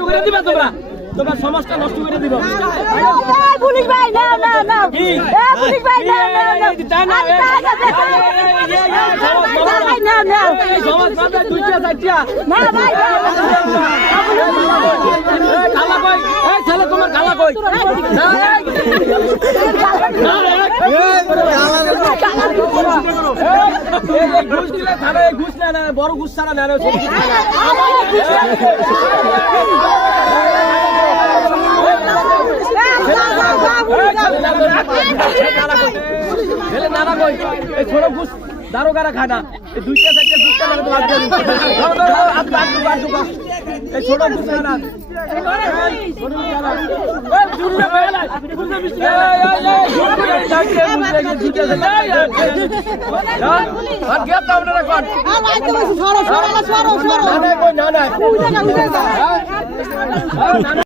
করে দিবা তোমরা তোমার সমাজটা নষ্ট করে দিবা পুলিশ ভাই না না না পুলিশ ভাই না না না না সমাজ মাঝে দুইটা চারটা না ভাই খালা কই এই ছেলে তোমার খালা কই ঘুষ দিলে থানা ঘুষ না বড় ঘুষ ছাড়া না নানা কই এই ছোট ঘুষ দারোগারা খায় না এই দুইটা চারটা ঘুষটা লাগবে এই ছোট ঘুষ খায় না না